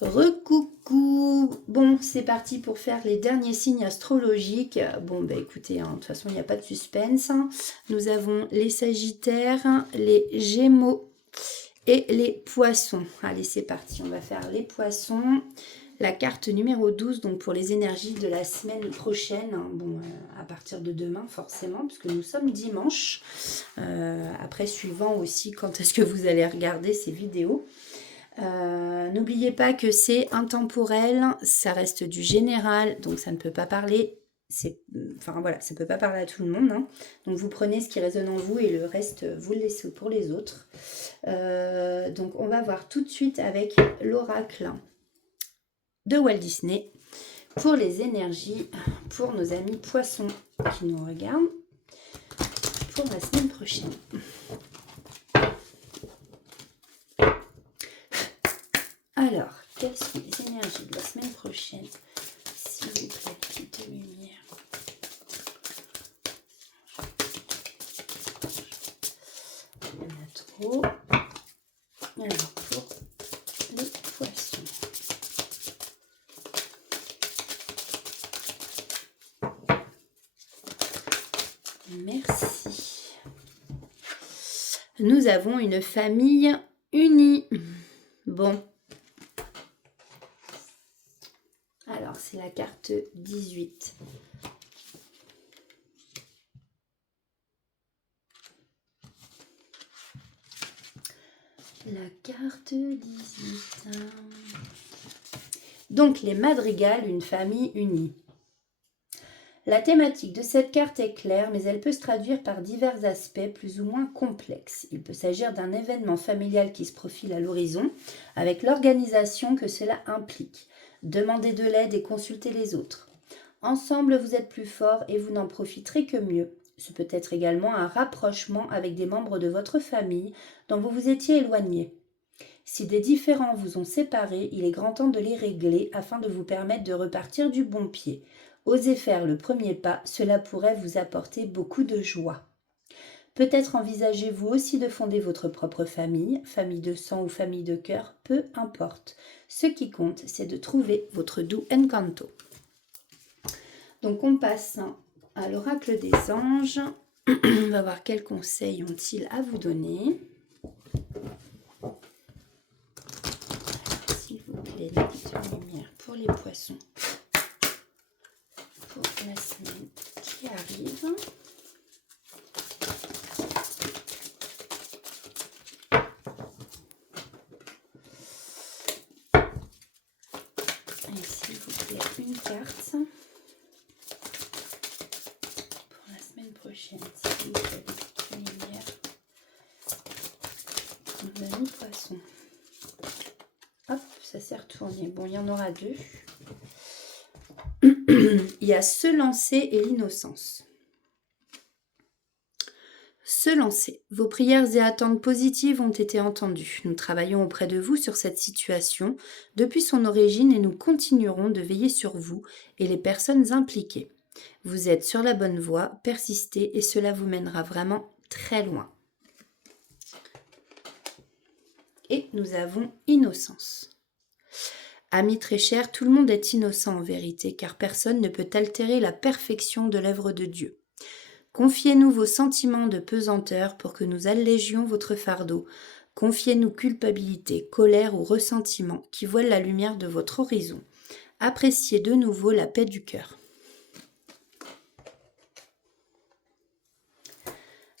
Recoucou. Bon, c'est parti pour faire les derniers signes astrologiques. Bon, bah écoutez, de toute façon, il n'y a pas de suspense. Nous avons les Sagittaires, les Gémeaux et les Poissons. Allez, c'est parti, on va faire les Poissons. La carte numéro 12, donc pour les énergies de la semaine prochaine. Bon, à partir de demain, forcément, puisque nous sommes dimanche. Après, suivant aussi quand est-ce que vous allez regarder ces vidéos. N'oubliez pas que c'est intemporel, ça reste du général, donc ça ne peut pas parler. Enfin voilà, ça ne peut pas parler à tout le monde. Donc vous prenez ce qui résonne en vous et le reste, vous le laissez pour les autres. Donc on va voir tout de suite avec l'oracle de Walt Disney pour les énergies pour nos amis poissons qui nous regardent pour la semaine prochaine. Alors, quelles sont les énergies de la semaine prochaine? S'il vous plaît, petite lumière. Il y en a trop. Alors, pour les poissons. Merci. Nous avons une famille unie. Bon. Alors, c'est la carte 18. La carte 18. Donc, les madrigals, une famille unie. La thématique de cette carte est claire, mais elle peut se traduire par divers aspects plus ou moins complexes. Il peut s'agir d'un événement familial qui se profile à l'horizon, avec l'organisation que cela implique. Demandez de l'aide et consultez les autres. Ensemble, vous êtes plus forts et vous n'en profiterez que mieux. Ce peut être également un rapprochement avec des membres de votre famille dont vous vous étiez éloignés. Si des différends vous ont séparés, il est grand temps de les régler afin de vous permettre de repartir du bon pied. Osez faire le premier pas, cela pourrait vous apporter beaucoup de joie. Peut-être envisagez-vous aussi de fonder votre propre famille, famille de sang ou famille de cœur, peu importe. Ce qui compte, c'est de trouver votre doux encanto. Donc on passe à l'oracle des anges. On va voir quels conseils ont-ils à vous donner. S'il vous plaît, la petite lumière pour les poissons. Pour la semaine qui arrive. Et s'il vous plaît, une carte pour la semaine prochaine. S'il vous plaît, la lumière. Nos amis poissons. Hop, ça s'est retourné. Bon, il y en aura deux. Il y a se lancer et l'innocence. Se lancer. Vos prières et attentes positives ont été entendues. Nous travaillons auprès de vous sur cette situation depuis son origine et nous continuerons de veiller sur vous et les personnes impliquées. Vous êtes sur la bonne voie, persistez et cela vous mènera vraiment très loin. Et nous avons innocence. Amis très chers, tout le monde est innocent en vérité, car personne ne peut altérer la perfection de l'œuvre de Dieu. Confiez-nous vos sentiments de pesanteur pour que nous allégions votre fardeau. Confiez-nous culpabilité, colère ou ressentiment qui voilent la lumière de votre horizon. Appréciez de nouveau la paix du cœur.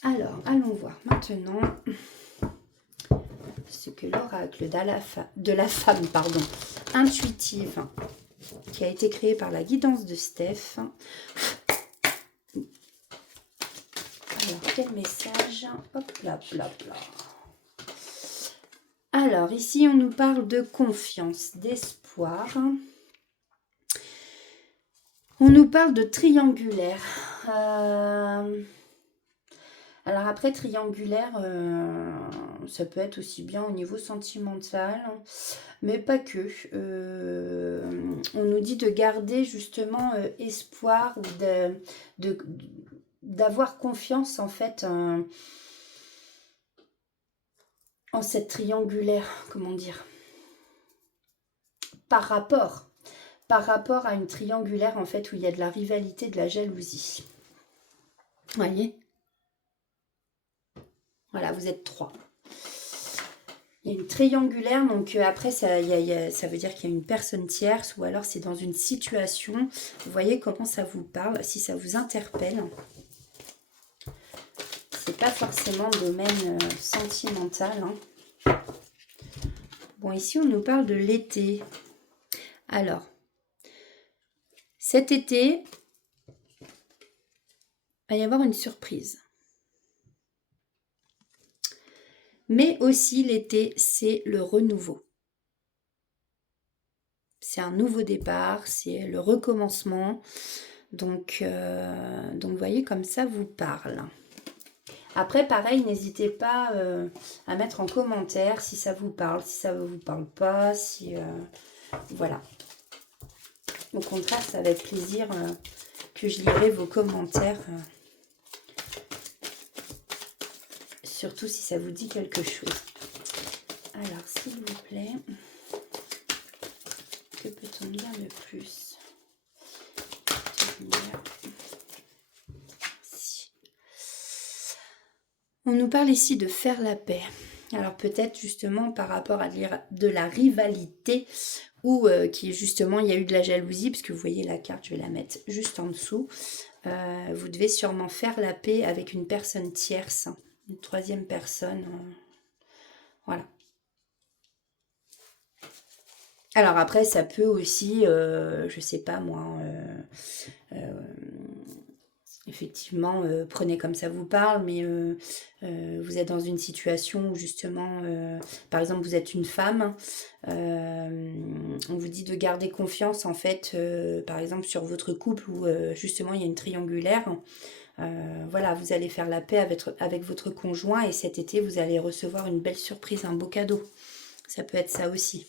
Alors, allons voir maintenant ce que l'oracle de la femme intuitive qui a été créé par la guidance de Steph. Alors, quel message? Hop là, là, là. Alors, ici, on nous parle de confiance, d'espoir. On nous parle de triangulaire. Alors après, triangulaire, ça peut être aussi bien au niveau sentimental, mais pas que. On nous dit de garder justement espoir ou d'avoir confiance en fait en cette triangulaire, comment dire. par rapport à une triangulaire en fait où il y a de la rivalité, de la jalousie. Vous voyez? Voilà, vous êtes 3. Il y a une triangulaire, donc après, ça veut dire qu'il y a une personne tierce, ou alors c'est dans une situation. Vous voyez comment ça vous parle, si ça vous interpelle. C'est pas forcément le domaine sentimental. Hein. Bon, ici, on nous parle de l'été. Alors, cet été, il va y avoir une surprise. Mais aussi, l'été, c'est le renouveau. C'est un nouveau départ, c'est le recommencement. Donc, vous voyez, comme ça vous parle. Après, pareil, n'hésitez pas à mettre en commentaire si ça vous parle, si ça ne vous parle pas, si... voilà. Au contraire, c'est avec plaisir que je lirai vos commentaires. Surtout si ça vous dit quelque chose. Alors, s'il vous plaît, que peut-on dire de plus? On nous parle ici de faire la paix. Alors peut-être justement par rapport à de la rivalité ou qui justement il y a eu de la jalousie, parce que vous voyez la carte, je vais la mettre juste en dessous. Vous devez sûrement faire la paix avec une personne tierce, une troisième personne. Voilà. Alors après, ça peut aussi, je sais pas moi, effectivement, prenez comme ça vous parle, mais vous êtes dans une situation où justement, par exemple, vous êtes une femme, on vous dit de garder confiance en fait, par exemple, sur votre couple où justement il y a une triangulaire. Voilà, vous allez faire la paix avec votre conjoint et cet été, vous allez recevoir une belle surprise, un beau cadeau. Ça peut être ça aussi.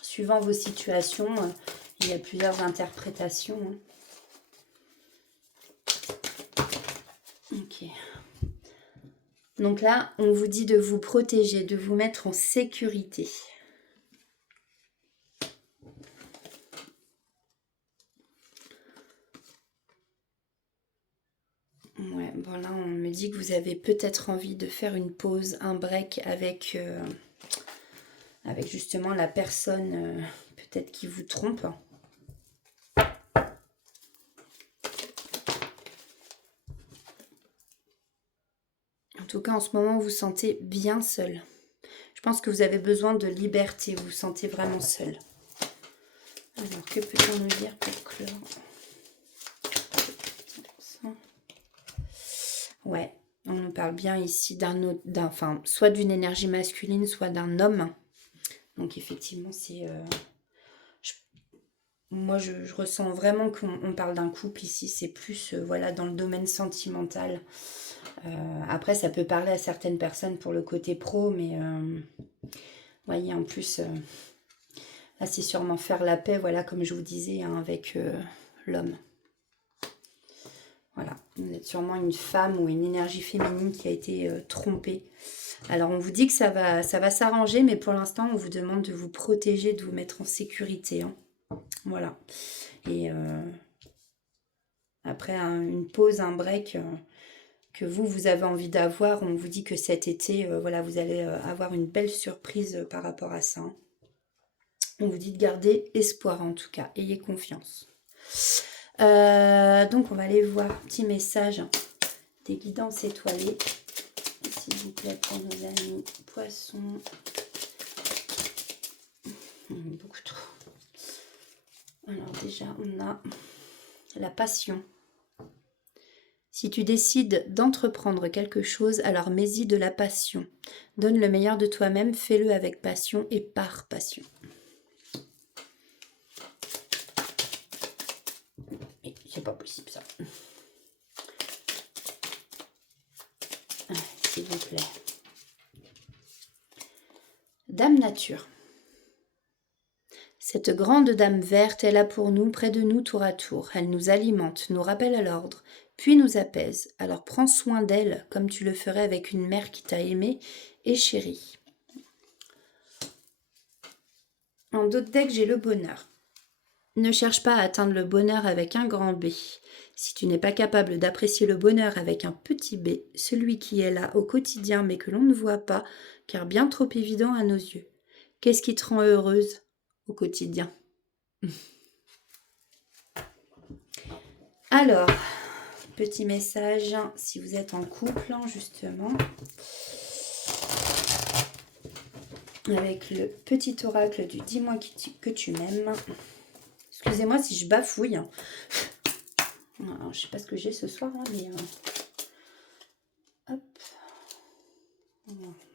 Suivant vos situations, il y a plusieurs interprétations. Ok. Donc là, on vous dit de vous protéger, de vous mettre en sécurité. Ouais, bon là, on me dit que vous avez peut-être envie de faire une pause, un break avec justement la personne peut-être qui vous trompe. En tout cas, en ce moment, vous vous sentez bien seul. Je pense que vous avez besoin de liberté, vous vous sentez vraiment seul. Alors, que peut-on nous dire pour clore? Ouais, on nous parle bien ici enfin, soit d'une énergie masculine, soit d'un homme. Donc effectivement, c'est... moi, je ressens vraiment qu'on parle d'un couple ici. C'est plus, voilà, dans le domaine sentimental. Après, ça peut parler à certaines personnes pour le côté pro, mais... voyez, en plus... là, c'est sûrement faire la paix, voilà, comme je vous disais, hein, avec l'homme. Voilà, vous êtes sûrement une femme ou une énergie féminine qui a été trompée. Alors, on vous dit que ça va s'arranger, mais pour l'instant, on vous demande de vous protéger, de vous mettre en sécurité. Hein. Voilà. Et après une pause, un break que vous avez envie d'avoir, on vous dit que cet été, voilà, vous allez avoir une belle surprise par rapport à ça. Hein. On vous dit de garder espoir en tout cas, ayez confiance. Donc on va aller voir un petit message des guidances étoilées, s'il vous plaît, pour nos amis poissons. Beaucoup trop. Alors déjà on a la passion. Si tu décides d'entreprendre quelque chose, alors mets-y de la passion. Donne le meilleur de toi-même, fais-le avec passion et par passion. Mais c'est pas possible ça. S'il vous plaît. Dame Nature. Cette grande dame verte est là pour nous, près de nous, tour à tour. Elle nous alimente, nous rappelle à l'ordre. puis nous apaise. Alors prends soin d'elle comme tu le ferais avec une mère qui t'a aimé et chérie. En d'autres decks, j'ai le bonheur. Ne cherche pas à atteindre le bonheur avec un grand B. Si tu n'es pas capable d'apprécier le bonheur avec un petit b, celui qui est là au quotidien mais que l'on ne voit pas, car bien trop évident à nos yeux. Qu'est-ce qui te rend heureuse au quotidien? Alors, petit message, si vous êtes en couple, justement, avec le petit oracle du dis-moi que tu m'aimes. Excusez-moi si je bafouille. Alors, je sais pas ce que j'ai ce soir, hein, mais... hop.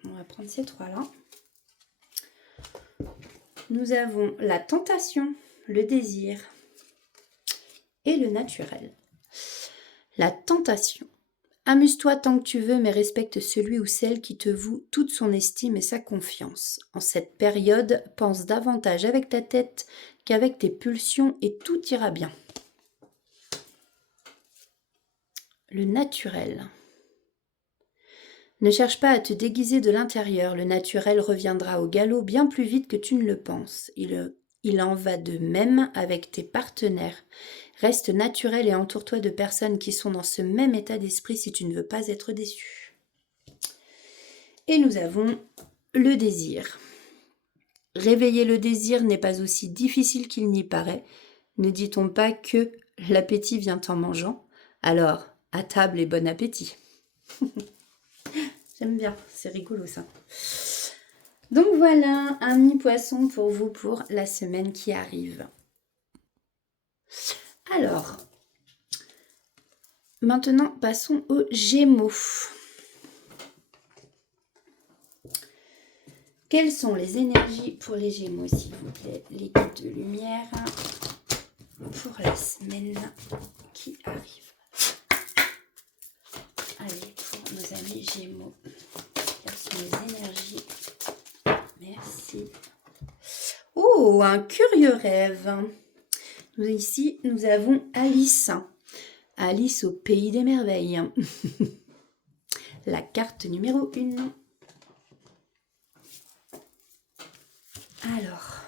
On va prendre ces trois-là. Nous avons la tentation, le désir et le naturel. La tentation. Amuse-toi tant que tu veux, mais respecte celui ou celle qui te voue toute son estime et sa confiance. En cette période, pense davantage avec ta tête qu'avec tes pulsions et tout ira bien. Le naturel. Ne cherche pas à te déguiser de l'intérieur, le naturel reviendra au galop bien plus vite que tu ne le penses. Il en va de même avec tes partenaires. Reste naturel et entoure-toi de personnes qui sont dans ce même état d'esprit si tu ne veux pas être déçu. Et nous avons le désir. Réveiller le désir n'est pas aussi difficile qu'il n'y paraît. Ne dit-on pas que l'appétit vient en mangeant? Alors, à table et bon appétit. J'aime bien, c'est rigolo ça. Donc voilà, un mi-poisson pour vous pour la semaine qui arrive. Alors, maintenant passons aux Gémeaux. Quelles sont les énergies pour les Gémeaux, s'il vous plaît, les guides de lumière pour la semaine qui arrive? Allez, pour nos amis Gémeaux, quelles sont les énergies? Merci. Oh, un curieux rêve. Ici, nous avons Alice. Alice au pays des merveilles. La carte numéro 1. Alors,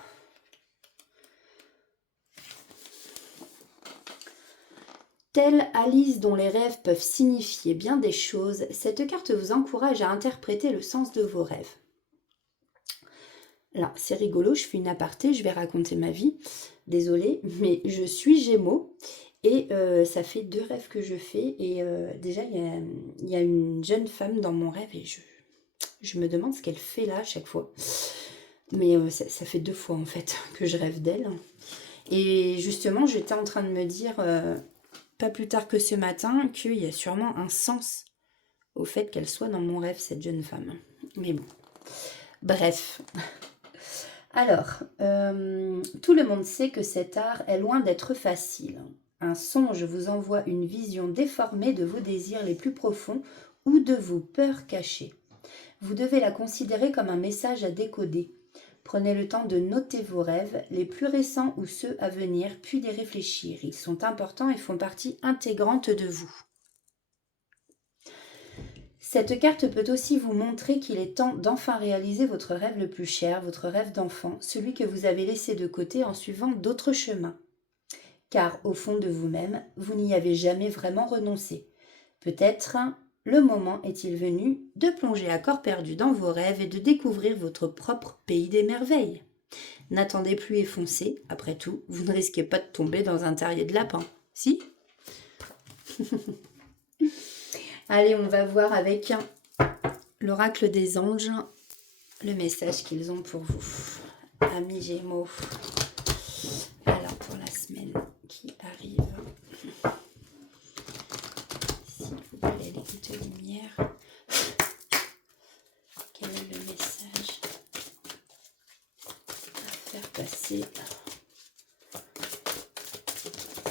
telle Alice dont les rêves peuvent signifier bien des choses, cette carte vous encourage à interpréter le sens de vos rêves. Là, c'est rigolo, je fais une aparté, je vais raconter ma vie. Désolée, mais je suis Gémeaux et ça fait 2 rêves que je fais. Et déjà, il y a une jeune femme dans mon rêve et je me demande ce qu'elle fait là à chaque fois. Mais ça fait 2 fois en fait que je rêve d'elle. Et justement, j'étais en train de me dire, pas plus tard que ce matin, qu'il y a sûrement un sens au fait qu'elle soit dans mon rêve, cette jeune femme. Mais bon, bref. Alors, tout le monde sait que cet art est loin d'être facile. Un songe vous envoie une vision déformée de vos désirs les plus profonds ou de vos peurs cachées. Vous devez la considérer comme un message à décoder. Prenez le temps de noter vos rêves, les plus récents ou ceux à venir, puis d'y réfléchir. Ils sont importants et font partie intégrante de vous. Cette carte peut aussi vous montrer qu'il est temps d'enfin réaliser votre rêve le plus cher, votre rêve d'enfant, celui que vous avez laissé de côté en suivant d'autres chemins. Car au fond de vous-même, vous n'y avez jamais vraiment renoncé. Peut-être le moment est-il venu de plonger à corps perdu dans vos rêves et de découvrir votre propre pays des merveilles. N'attendez plus et foncez, après tout, vous ne risquez pas de tomber dans un terrier de lapin, si? Allez, on va voir avec l'oracle des anges le message qu'ils ont pour vous, amis Gémeaux. Alors, pour la semaine qui arrive, s'il vous plaît, les gouttes de lumière, quel est le message à faire passer?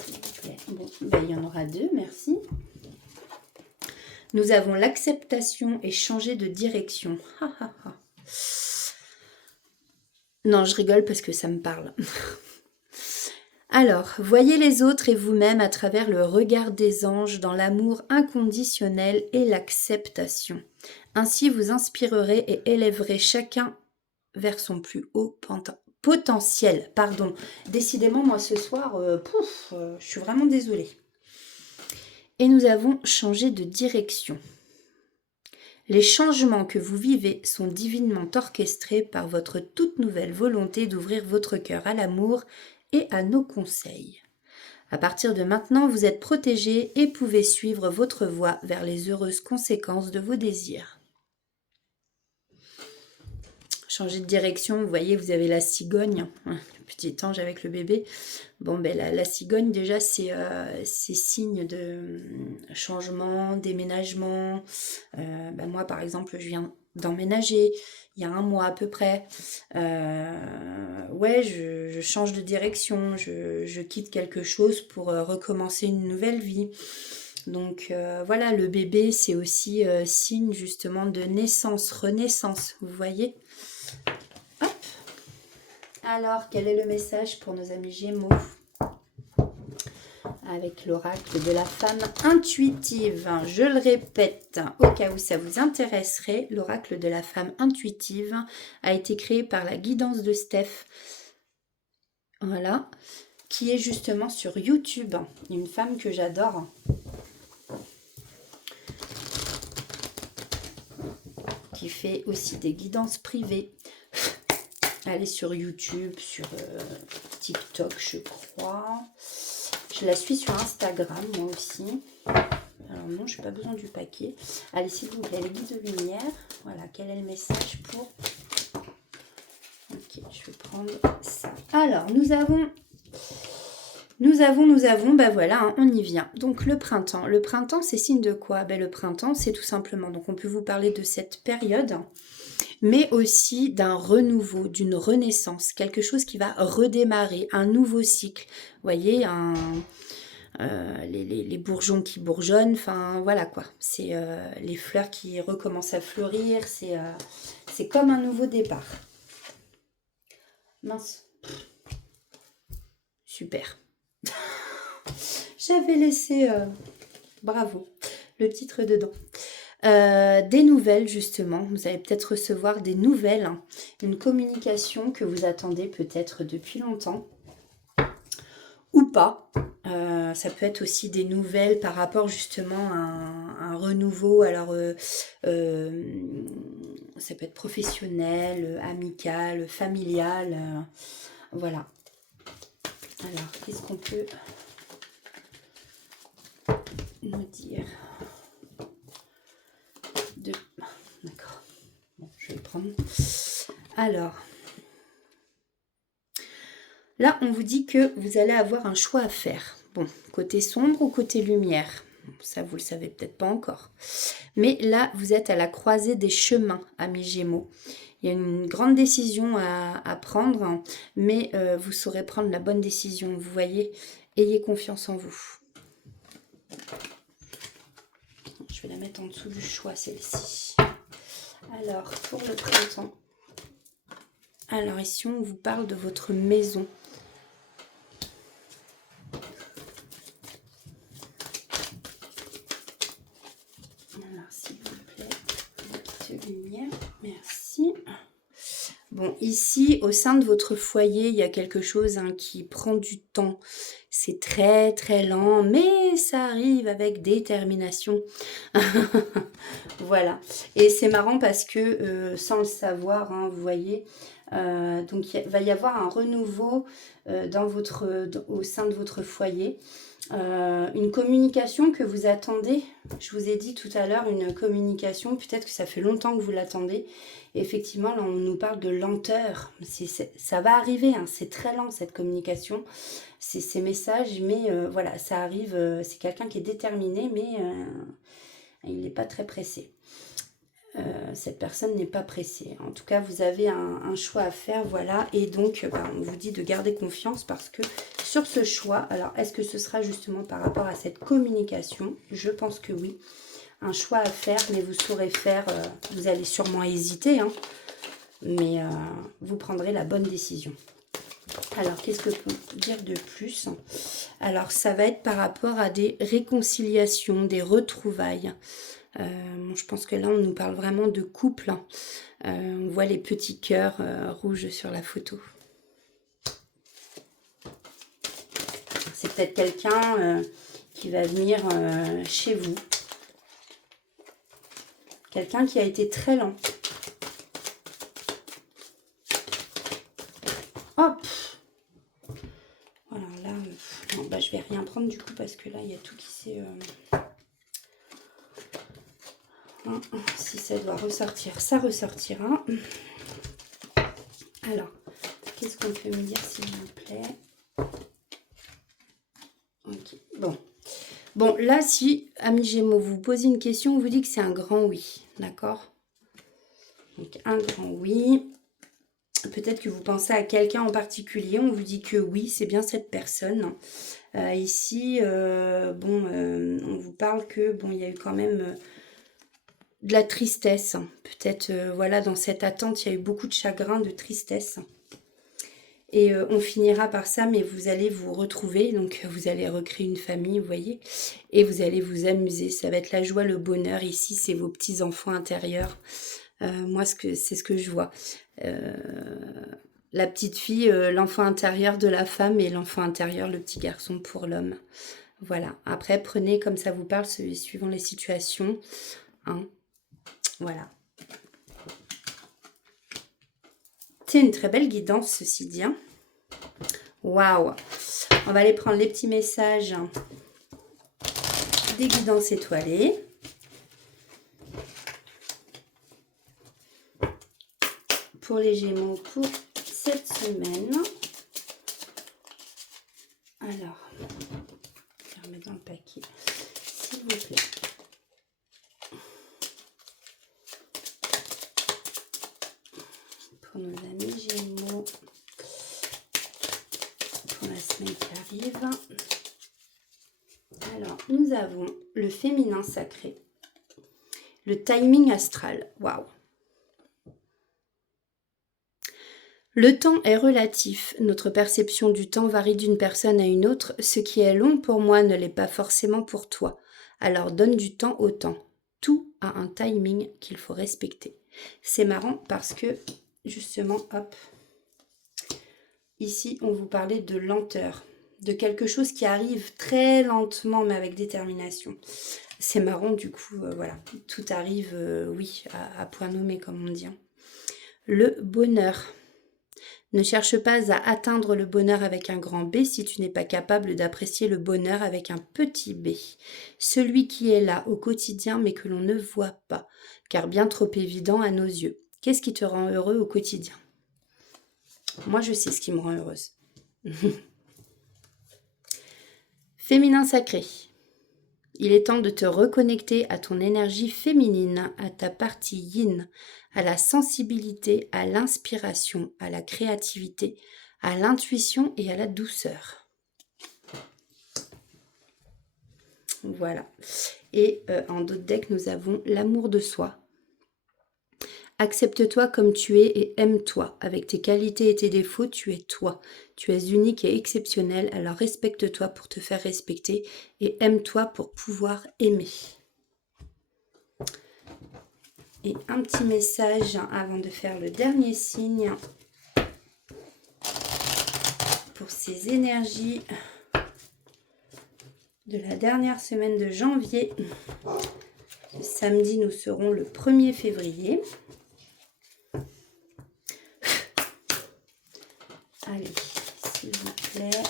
S'il vous plaît. Bon, il y en aura 2, merci. Nous avons l'acceptation et changer de direction. Non, je rigole parce que ça me parle. Alors, voyez les autres et vous-même à travers le regard des anges dans l'amour inconditionnel et l'acceptation. Ainsi, vous inspirerez et élèverez chacun vers son plus haut potentiel. Pardon. Décidément, moi ce soir, je suis vraiment désolée. Et nous avons changé de direction. Les changements que vous vivez sont divinement orchestrés par votre toute nouvelle volonté d'ouvrir votre cœur à l'amour et à nos conseils. À partir de maintenant, vous êtes protégé et pouvez suivre votre voie vers les heureuses conséquences de vos désirs. Changer de direction, vous voyez, vous avez la cigogne, le petit ange avec le bébé. Bon, ben la cigogne, déjà, c'est signe de changement, déménagement. Moi, par exemple, je viens d'emménager il y a un mois à peu près. Ouais, je change de direction, je quitte quelque chose pour recommencer une nouvelle vie. Donc voilà, le bébé, c'est aussi signe justement de naissance, renaissance, vous voyez. Hop. Alors, quel est le message pour nos amis Gémeaux avec l'oracle de la femme intuitive? Je le répète, au cas où ça vous intéresserait, l'oracle de la femme intuitive a été créé par la guidance de Steph. Voilà, qui est justement sur YouTube. Une femme que j'adore. Qui fait aussi des guidances privées. Elle est sur YouTube, sur TikTok, je crois. Je la suis sur Instagram, moi aussi. Alors non, je n'ai pas besoin du paquet. Allez, s'il vous plaît, les guides de lumière. Voilà, quel est le message pour... Ok, je vais prendre ça. Alors, nous avons, ben voilà, hein, on y vient. Donc, le printemps. Le printemps, c'est signe de quoi? Ben, le printemps, c'est tout simplement... Donc, on peut vous parler de cette période... mais aussi d'un renouveau, d'une renaissance, quelque chose qui va redémarrer, un nouveau cycle. Vous voyez, les bourgeons qui bourgeonnent, enfin voilà quoi. C'est les fleurs qui recommencent à fleurir, c'est comme un nouveau départ. Mince. Super. J'avais laissé, bravo, le titre dedans. Des nouvelles justement, vous allez peut-être recevoir des nouvelles, hein, une communication que vous attendez peut-être depuis longtemps ou pas. Ça peut être aussi des nouvelles par rapport justement à un renouveau, alors ça peut être professionnel, amical, familial, voilà. Alors qu'est-ce qu'on peut nous dire ? D'accord. Bon, je vais le prendre. Alors, là, on vous dit que vous allez avoir un choix à faire. Bon, côté sombre ou côté lumière. Ça, vous le savez peut-être pas encore. Mais là, vous êtes à la croisée des chemins, amis Gémeaux. Il y a une grande décision à prendre, mais vous saurez prendre la bonne décision. Vous voyez, ayez confiance en vous. Je vais la mettre en dessous du choix, celle-ci. Alors, pour le printemps, alors ici, on vous parle de votre maison. Alors, s'il vous plaît, petite lumière, merci. Bon, ici, au sein de votre foyer, il y a quelque chose qui prend du temps. C'est très, très lent, mais ça arrive avec détermination. Voilà. Et c'est marrant parce que, sans le savoir, hein, vous voyez, donc il va y avoir un renouveau au sein de votre foyer. Une communication que vous attendez. Je vous ai dit tout à l'heure une communication, peut-être que ça fait longtemps que vous l'attendez. Effectivement, là, on nous parle de lenteur. Ça va arriver, hein, c'est très lent cette communication, ces messages, mais voilà, ça arrive. C'est quelqu'un qui est déterminé, mais il n'est pas très pressé. Cette personne n'est pas pressée. En tout cas, vous avez un choix à faire, voilà. Et donc, on vous dit de garder confiance parce que sur ce choix, alors est-ce que ce sera justement par rapport à cette communication? Je pense que oui. Un choix à faire, mais vous saurez faire, vous allez sûrement hésiter, hein, mais vous prendrez la bonne décision. Alors, qu'est-ce que je peux dire de plus? Alors, ça va être par rapport à des réconciliations, des retrouvailles. Bon, je pense que là, on nous parle vraiment de couple. On voit les petits cœurs rouges sur la photo. C'est peut-être quelqu'un qui va venir chez vous. Quelqu'un qui a été très lent. Hop! Voilà, là, non, bah, je vais rien prendre du coup parce que là, il y a tout qui s'est... si ça doit ressortir, ça ressortira. Alors, qu'est-ce qu'on peut me dire s'il vous plaît? Ok, bon. Bon, là, si, amis Gémeaux, vous posez une question, on vous dit que c'est un grand oui, d'accord? Donc, un grand oui. Peut-être que vous pensez à quelqu'un en particulier, on vous dit que oui, c'est bien cette personne. Ici, on vous parle que, bon, il y a eu quand même de la tristesse. Peut-être, voilà, dans cette attente, il y a eu beaucoup de chagrin, de tristesse. Et on finira par ça, mais vous allez vous retrouver, donc vous allez recréer une famille, vous voyez, et vous allez vous amuser. Ça va être la joie, le bonheur. Ici, c'est vos petits-enfants intérieurs. Moi, c'est ce que je vois. La petite fille, l'enfant intérieur de la femme, et l'enfant intérieur, le petit garçon pour l'homme. Voilà. Après, prenez comme ça vous parle, suivant les situations. Hein. Voilà. C'est une très belle guidance, ceci dit. Hein. Waouh! On va aller prendre les petits messages des guidances étoilées. Pour les Gémeaux pour cette semaine. Alors, je vais remettre dans le paquet, s'il vous plaît. Pour nos amis Gémeaux, pour la semaine qui arrive. Alors, nous avons le féminin sacré, le timing astral. Waouh! Le temps est relatif. Notre perception du temps varie d'une personne à une autre. Ce qui est long pour moi ne l'est pas forcément pour toi. Alors donne du temps au temps. Tout a un timing qu'il faut respecter. C'est marrant parce que, justement, hop, ici, on vous parlait de lenteur, de quelque chose qui arrive très lentement, mais avec détermination. C'est marrant, du coup, voilà, tout arrive, oui, à point nommé, comme on dit. Hein. Le bonheur. Ne cherche pas à atteindre le bonheur avec un grand B si tu n'es pas capable d'apprécier le bonheur avec un petit b. Celui qui est là au quotidien mais que l'on ne voit pas, car bien trop évident à nos yeux. Qu'est-ce qui te rend heureux au quotidien? Moi, je sais ce qui me rend heureuse. Féminin sacré. Il est temps de te reconnecter à ton énergie féminine, à ta partie yin, à la sensibilité, à l'inspiration, à la créativité, à l'intuition et à la douceur. Voilà. Et en d'autres decks, nous avons l'amour de soi. Accepte-toi comme tu es et aime-toi. Avec tes qualités et tes défauts, tu es toi. Tu es unique et exceptionnel, alors respecte-toi pour te faire respecter et aime-toi pour pouvoir aimer. Et un petit message avant de faire le dernier signe pour ces énergies de la dernière semaine de janvier. Samedi, nous serons le 1er février. Allez, s'il vous plaît.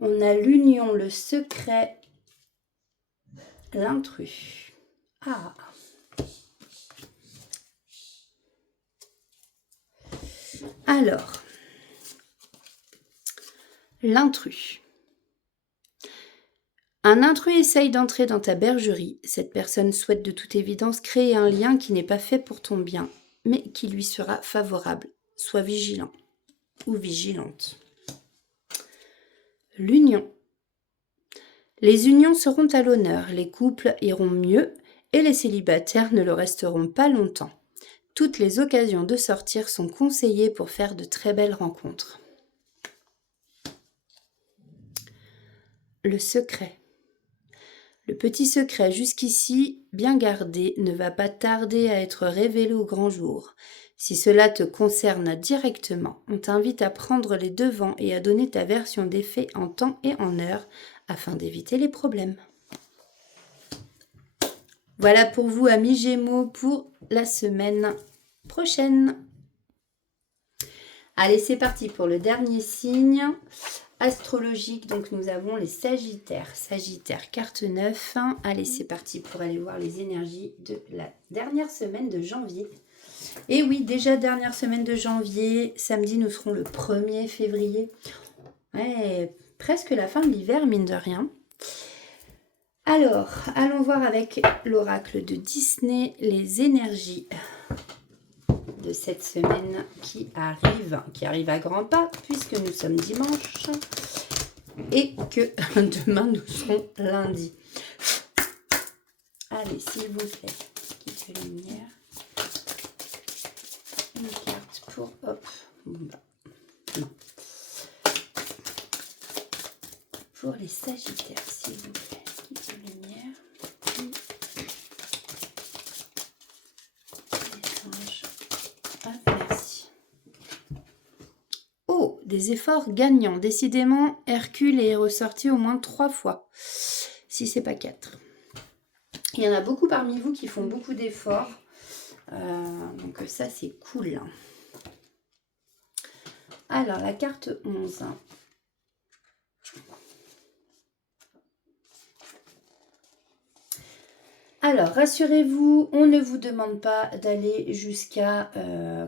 On a l'union, le secret, l'intrus. Ah. Alors, l'intrus. Un intrus essaye d'entrer dans ta bergerie. Cette personne souhaite de toute évidence créer un lien qui n'est pas fait pour ton bien, mais qui lui sera favorable. Sois vigilant ou vigilante. L'union. Les unions seront à l'honneur, les couples iront mieux et les célibataires ne le resteront pas longtemps. Toutes les occasions de sortir sont conseillées pour faire de très belles rencontres. Le secret. Le petit secret jusqu'ici bien gardé ne va pas tarder à être révélé au grand jour. Si cela te concerne directement, on t'invite à prendre les devants et à donner ta version des faits en temps et en heure afin d'éviter les problèmes. Voilà pour vous, amis Gémeaux, pour la semaine prochaine. Allez, c'est parti pour le dernier signe astrologique. Donc, nous avons les Sagittaires. Sagittaire, carte 9. Allez, c'est parti pour aller voir les énergies de la dernière semaine de janvier. Et oui, déjà dernière semaine de janvier. Samedi, nous serons le 1er février. Ouais, presque la fin de l'hiver, mine de rien. Alors, allons voir avec l'oracle de Disney les énergies de cette semaine qui arrive à grands pas puisque nous sommes dimanche et que demain nous serons lundi. Allez, s'il vous plaît, quitte la lumière. Une carte pour non. Pour les Sagittaires, s'il vous plaît, quitte la lumière. Merci. Oh, des efforts gagnants. Décidément, Hercule est ressorti au moins 3 fois. Si c'est pas 4. Il y en a beaucoup parmi vous qui font beaucoup d'efforts. Donc ça, c'est cool. Alors, la carte 11. Alors, rassurez-vous, on ne vous demande pas d'aller jusqu'à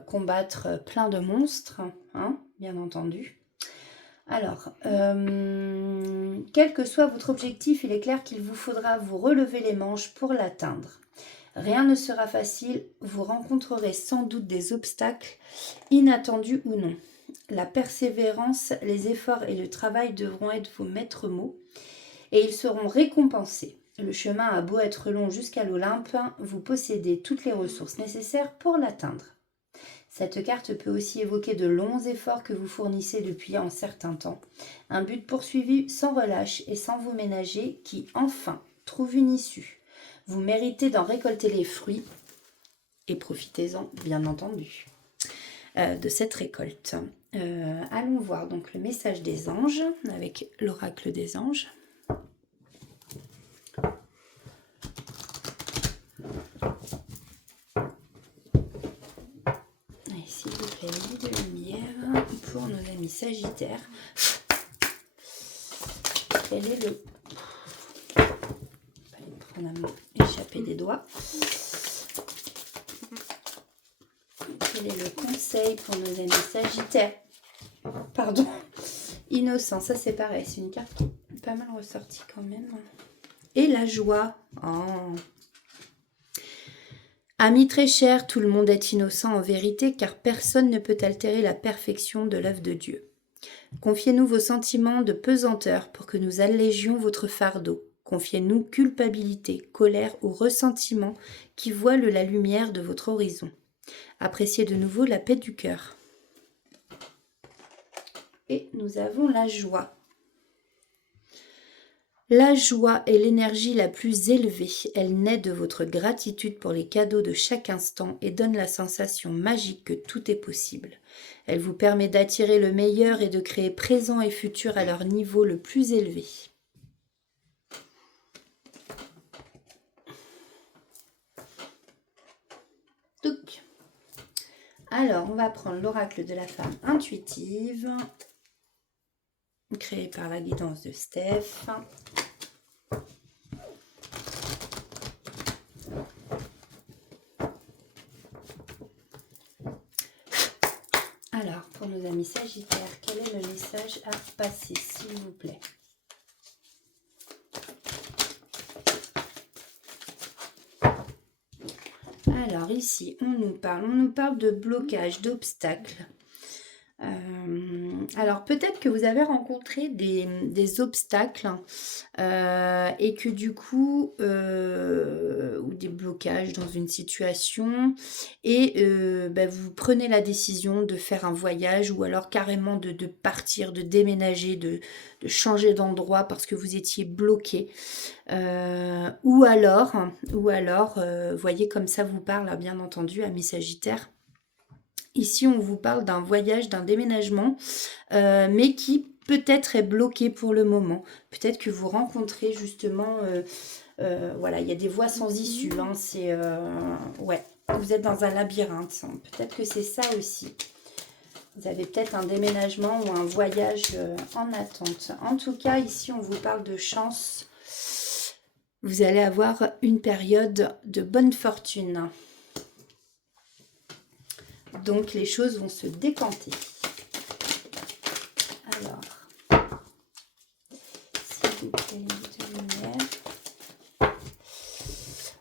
combattre plein de monstres, hein, bien entendu. Alors, quel que soit votre objectif, il est clair qu'il vous faudra vous relever les manches pour l'atteindre. Rien ne sera facile, vous rencontrerez sans doute des obstacles, inattendus ou non. La persévérance, les efforts et le travail devront être vos maîtres mots et ils seront récompensés. Le chemin a beau être long jusqu'à l'Olympe, vous possédez toutes les ressources nécessaires pour l'atteindre. Cette carte peut aussi évoquer de longs efforts que vous fournissez depuis un certain temps. Un but poursuivi sans relâche et sans vous ménager qui, enfin, trouve une issue. Vous méritez d'en récolter les fruits et profitez-en, bien entendu, de cette récolte. Allons voir donc le message des anges avec l'oracle des anges. S'il vous plaît, lit de lumière pour nos amis Sagittaires. Quel est le... Je vais prendre la main, échapper des doigts. Quel est le conseil pour nos amis Sagittaires? Pardon. Innocent, ça c'est pareil. C'est une carte pas mal ressortie quand même. Et la joie. Oh. Amis très chers, tout le monde est innocent en vérité, car personne ne peut altérer la perfection de l'œuvre de Dieu. Confiez-nous vos sentiments de pesanteur pour que nous allégions votre fardeau. Confiez-nous culpabilité, colère ou ressentiment qui voilent la lumière de votre horizon. Appréciez de nouveau la paix du cœur. Et nous avons la joie. La joie est l'énergie la plus élevée. Elle naît de votre gratitude pour les cadeaux de chaque instant et donne la sensation magique que tout est possible. Elle vous permet d'attirer le meilleur et de créer présent et futur à leur niveau le plus élevé. Donc, alors, on va prendre l'oracle de la femme intuitive, créé par la guidance de Steph. Alors, pour nos amis Sagittaires, quel est le message à passer, s'il vous plaît? Alors ici, on nous parle de blocage, d'obstacles. Alors peut-être que vous avez rencontré des obstacles et que du coup, ou des blocages dans une situation et bah, vous prenez la décision de faire un voyage ou alors carrément de partir, de déménager, de changer d'endroit parce que vous étiez bloqué. Ou alors, voyez comme ça vous parle, bien entendu, amis Sagittaires. Ici, on vous parle d'un voyage, d'un déménagement, mais qui peut-être est bloqué pour le moment. Peut-être que vous rencontrez justement, voilà, il y a des voies sans issue. Hein, c'est, ouais, vous êtes dans un labyrinthe. Hein. Peut-être que c'est ça aussi. Vous avez peut-être un déménagement ou un voyage en attente. En tout cas, ici, on vous parle de chance. Vous allez avoir une période de bonne fortune. Donc, les choses vont se décanter. Alors, s'il vous plaît, de lumière.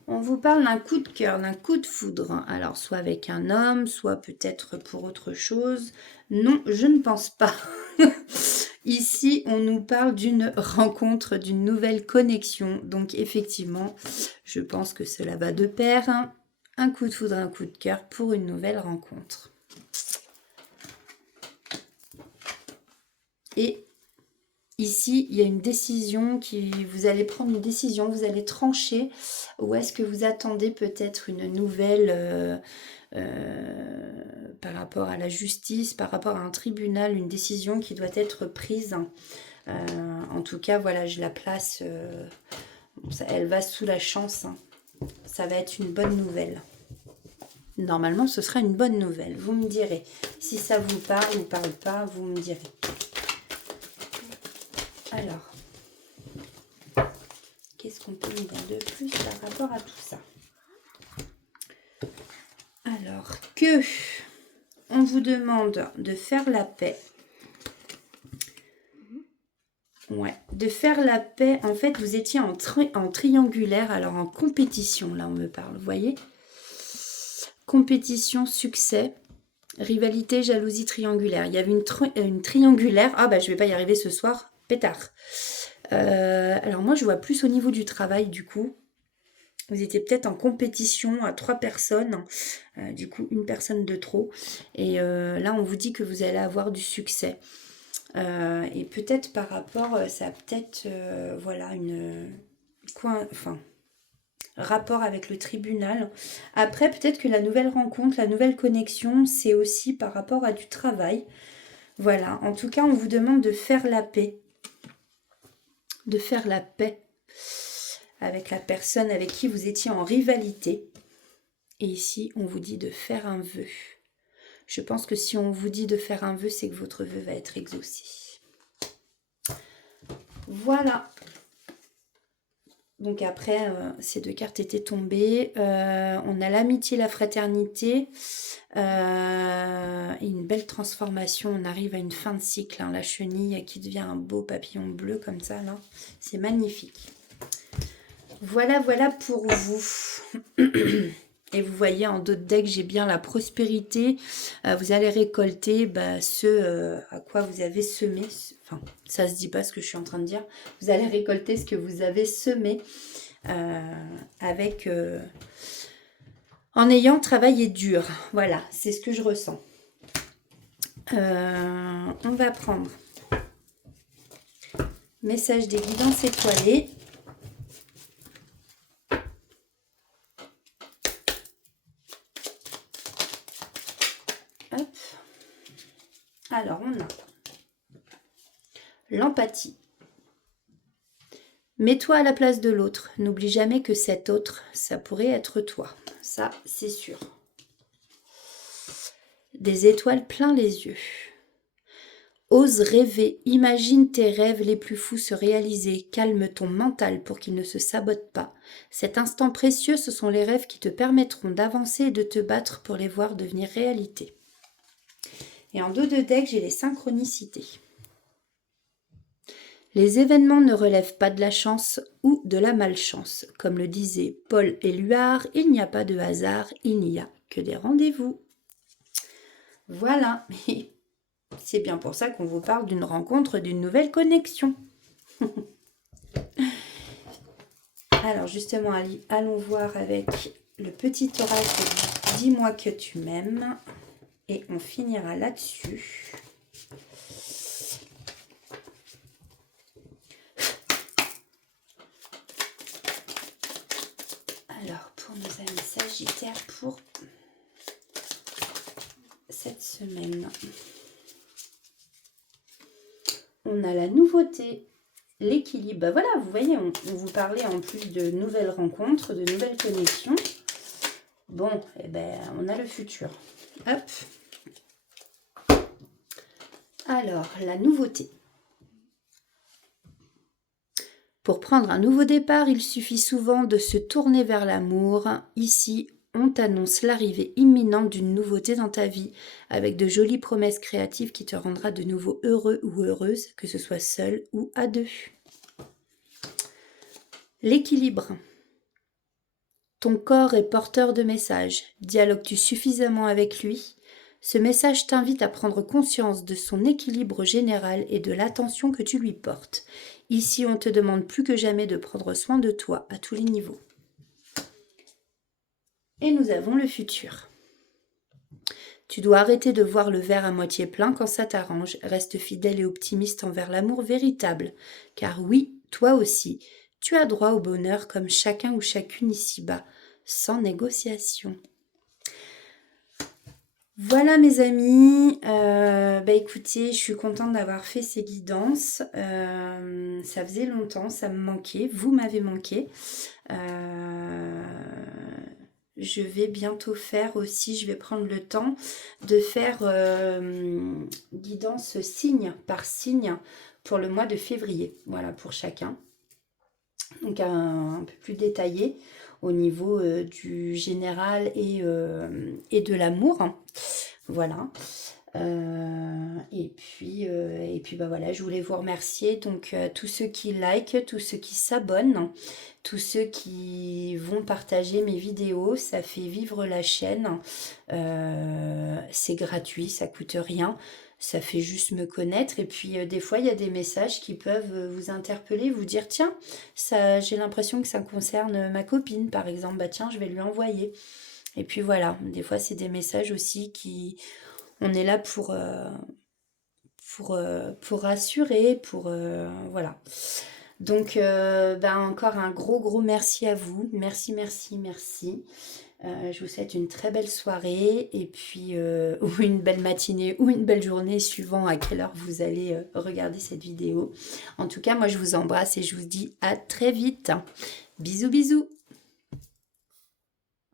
On vous parle d'un coup de cœur, d'un coup de foudre. Alors, soit avec un homme, soit peut-être pour autre chose. Non, je ne pense pas. Ici, on nous parle d'une rencontre, d'une nouvelle connexion. Donc, effectivement, je pense que cela va de pair. Hein. Un coup de foudre, un coup de cœur pour une nouvelle rencontre. Et ici, il y a une décision vous allez prendre une décision, vous allez trancher. Ou est-ce que vous attendez peut-être une nouvelle par rapport à la justice, par rapport à un tribunal, une décision qui doit être prise. En tout cas, voilà, je la place, elle va sous la chance. Hein. Ça va être une bonne nouvelle. Normalement, ce sera une bonne nouvelle. Vous me direz. Si ça vous parle ou parle pas, vous me direz. Alors, qu'est-ce qu'on peut nous dire de plus par rapport à tout ça? Alors, que on vous demande de faire la paix. Ouais, de faire la paix. En fait, vous étiez en triangulaire, alors en compétition, là on me parle, vous voyez? Compétition, succès, rivalité, jalousie, triangulaire. Il y avait une triangulaire. Ah bah je vais pas y arriver ce soir, pétard. Alors moi je vois plus au niveau du travail du coup. Vous étiez peut-être en compétition à 3 personnes, du coup une personne de trop. Et là on vous dit que vous allez avoir du succès. Et peut-être par rapport, ça a peut-être, voilà, rapport avec le tribunal. Après, peut-être que la nouvelle rencontre, la nouvelle connexion, c'est aussi par rapport à du travail. Voilà, en tout cas, on vous demande de faire la paix. De faire la paix avec la personne avec qui vous étiez en rivalité. Et ici, on vous dit de faire un vœu. Je pense que si on vous dit de faire un vœu, c'est que votre vœu va être exaucé. Voilà. Donc après, ces 2 cartes étaient tombées. On a l'amitié, la fraternité. Et une belle transformation. On arrive à une fin de cycle. Hein, la chenille qui devient un beau papillon bleu comme ça. Là, c'est magnifique. Voilà, voilà pour vous. Et vous voyez en dos de deck, j'ai bien la prospérité. Vous allez récolter ce à quoi vous avez semé. Enfin, ça se dit pas ce que je suis en train de dire. Vous allez récolter ce que vous avez semé avec en ayant travaillé dur. Voilà, c'est ce que je ressens. On va prendre message des guidances étoilées. Hop. Alors, on a l'empathie. Mets-toi à la place de l'autre. N'oublie jamais que cet autre, ça pourrait être toi. Ça, c'est sûr. Des étoiles plein les yeux. Ose rêver, imagine tes rêves les plus fous se réaliser, calme ton mental pour qu'il ne se sabote pas. Cet instant précieux, ce sont les rêves qui te permettront d'avancer et de te battre pour les voir devenir réalité. Et en dos de deck, j'ai les synchronicités. Les événements ne relèvent pas de la chance ou de la malchance. Comme le disaient Paul Éluard, il n'y a pas de hasard, il n'y a que des rendez-vous. Voilà. C'est bien pour ça qu'on vous parle d'une rencontre, d'une nouvelle connexion. Alors justement, allons voir avec le petit oracle « Dis-moi que tu m'aimes » et on finira là-dessus. Alors, pour nos amis Sagittaires, pour cette semaine, on a la nouveauté, l'équilibre. Bah voilà, vous voyez, on vous parlait en plus de nouvelles rencontres, de nouvelles connexions. Bon, eh ben, on a le futur. Hop. Alors, la nouveauté. Pour prendre un nouveau départ, il suffit souvent de se tourner vers l'amour. Ici, on t'annonce l'arrivée imminente d'une nouveauté dans ta vie, avec de jolies promesses créatives qui te rendra de nouveau heureux ou heureuse, que ce soit seul ou à deux. L'équilibre. Ton corps est porteur de messages. Dialogues-tu suffisamment avec lui ? Ce message t'invite à prendre conscience de son équilibre général et de l'attention que tu lui portes. Ici, on te demande plus que jamais de prendre soin de toi à tous les niveaux. Et nous avons le futur. Tu dois arrêter de voir le verre à moitié plein quand ça t'arrange. Reste fidèle et optimiste envers l'amour véritable. Car oui, toi aussi, tu as droit au bonheur comme chacun ou chacune ici-bas, sans négociation. Voilà mes amis, écoutez, je suis contente d'avoir fait ces guidances, ça faisait longtemps, ça me manquait, vous m'avez manqué. Je vais bientôt faire aussi, je vais prendre le temps de faire guidance signe par signe pour le mois de février, voilà pour chacun. Donc un peu plus détaillé au niveau du général et de l'amour. Voilà. Et puis voilà, je voulais vous remercier. Donc tous ceux qui likent, tous ceux qui s'abonnent, tous ceux qui vont partager mes vidéos, ça fait vivre la chaîne. C'est gratuit, ça coûte rien. Ça fait juste me connaître. Et puis des fois, il y a des messages qui peuvent vous interpeller, vous dire tiens, ça, j'ai l'impression que ça concerne ma copine, par exemple. Bah tiens, je vais lui envoyer. Et puis voilà, des fois, c'est des messages aussi qui... On est là pour rassurer, voilà. Donc, encore un gros merci à vous. Merci. Je vous souhaite une très belle soirée et puis ou une belle matinée ou une belle journée suivant à quelle heure vous allez regarder cette vidéo. En tout cas, moi je vous embrasse et je vous dis à très vite. Bisous.